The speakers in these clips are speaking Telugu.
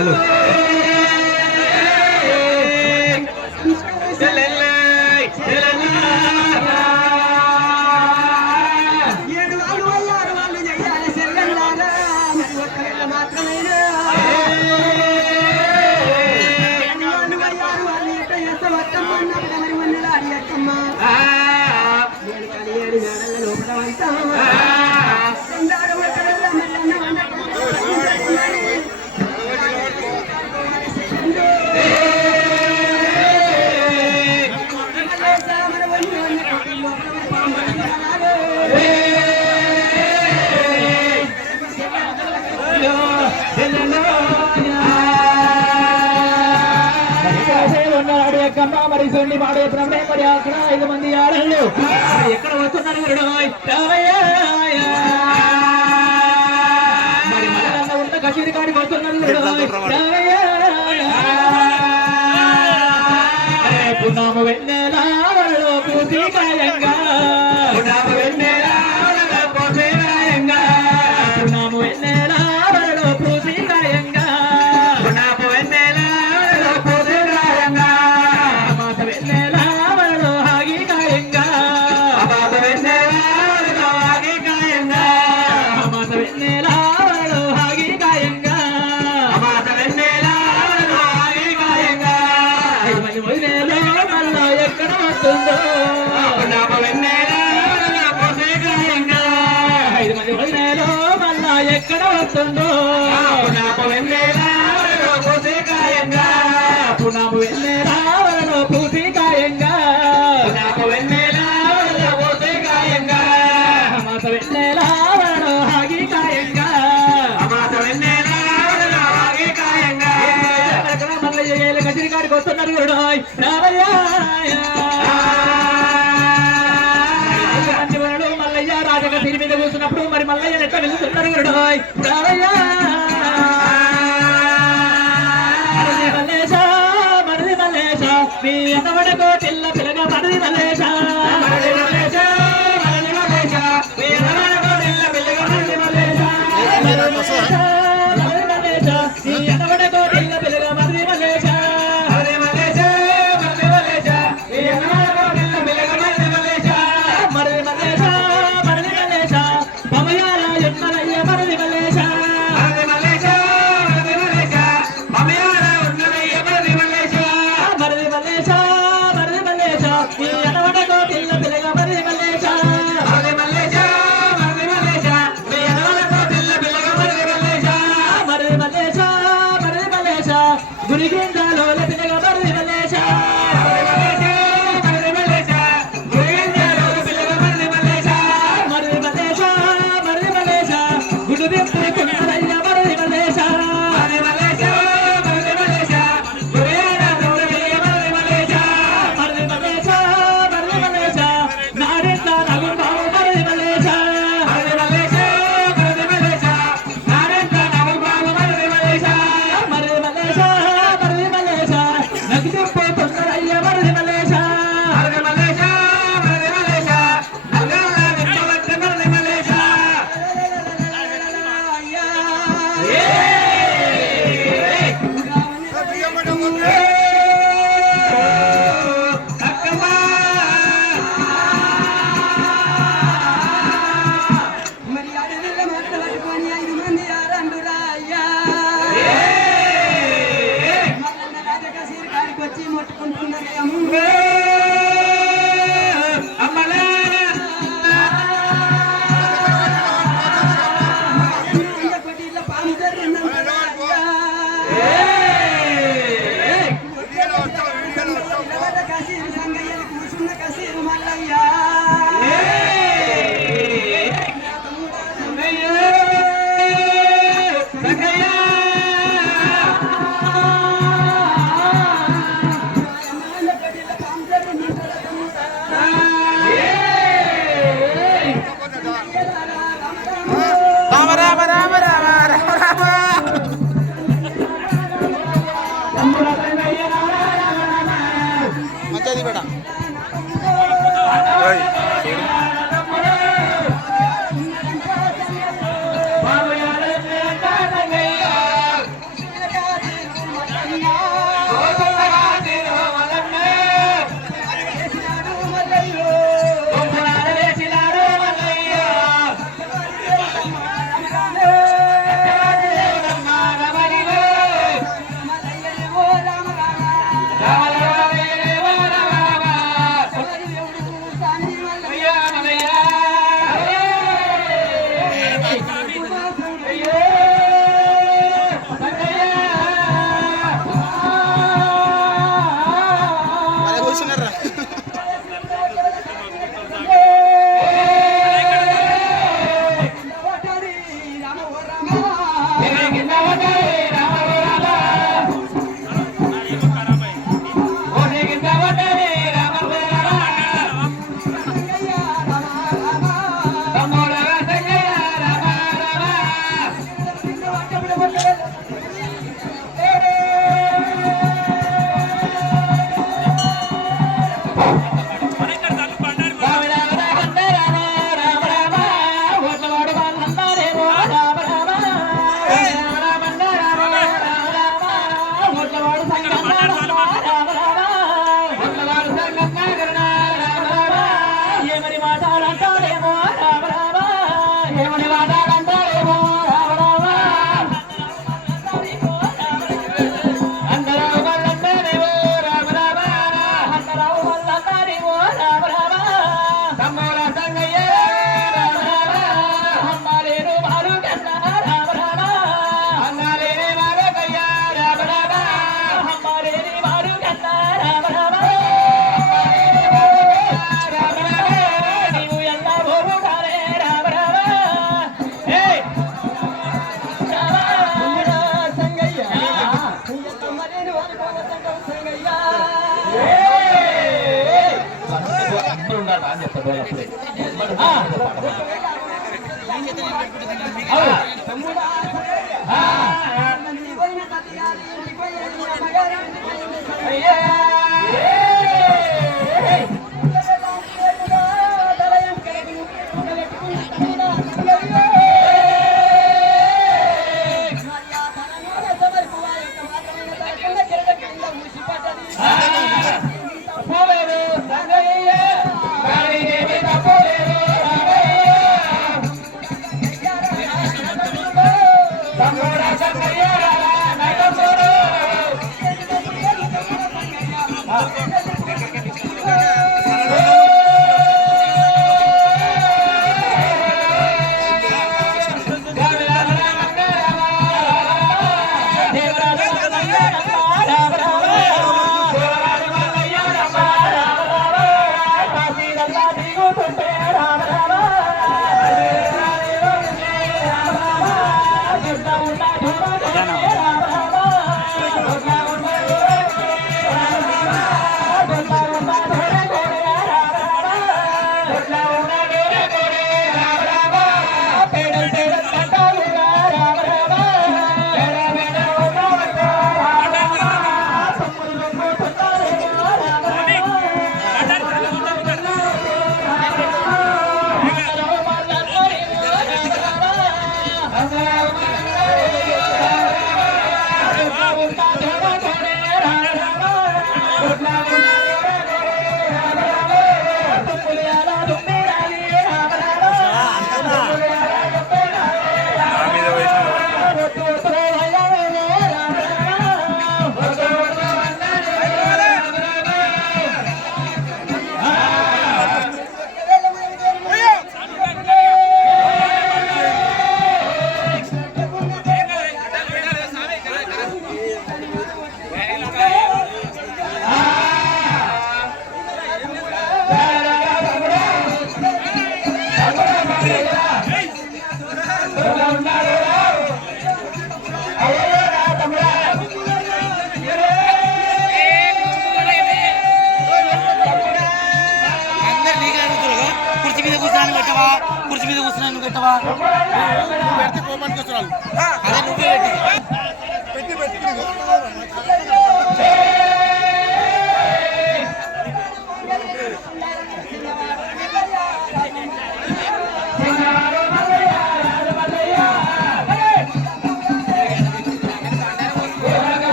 হ্যালো ఐదు మంది ఆడళ్ళు. ఎక్కడ వస్తున్నారు మరి మళ్ళీ ఉన్న కచేరీ కాడికి వస్తున్నారు ఎక్కడ వస్తుందో? పునాపు వెళ్ళేరా పునాపు వెళ్ళేరా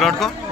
el?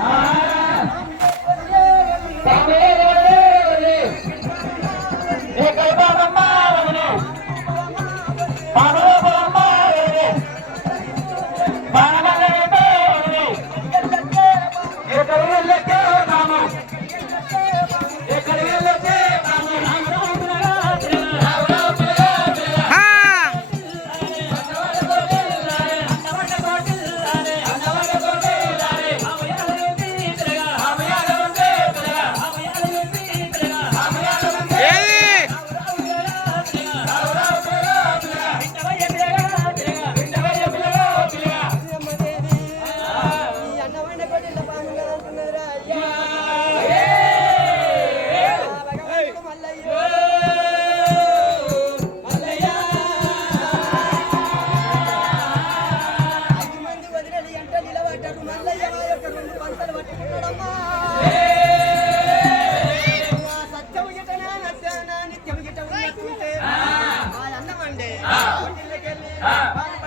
啊。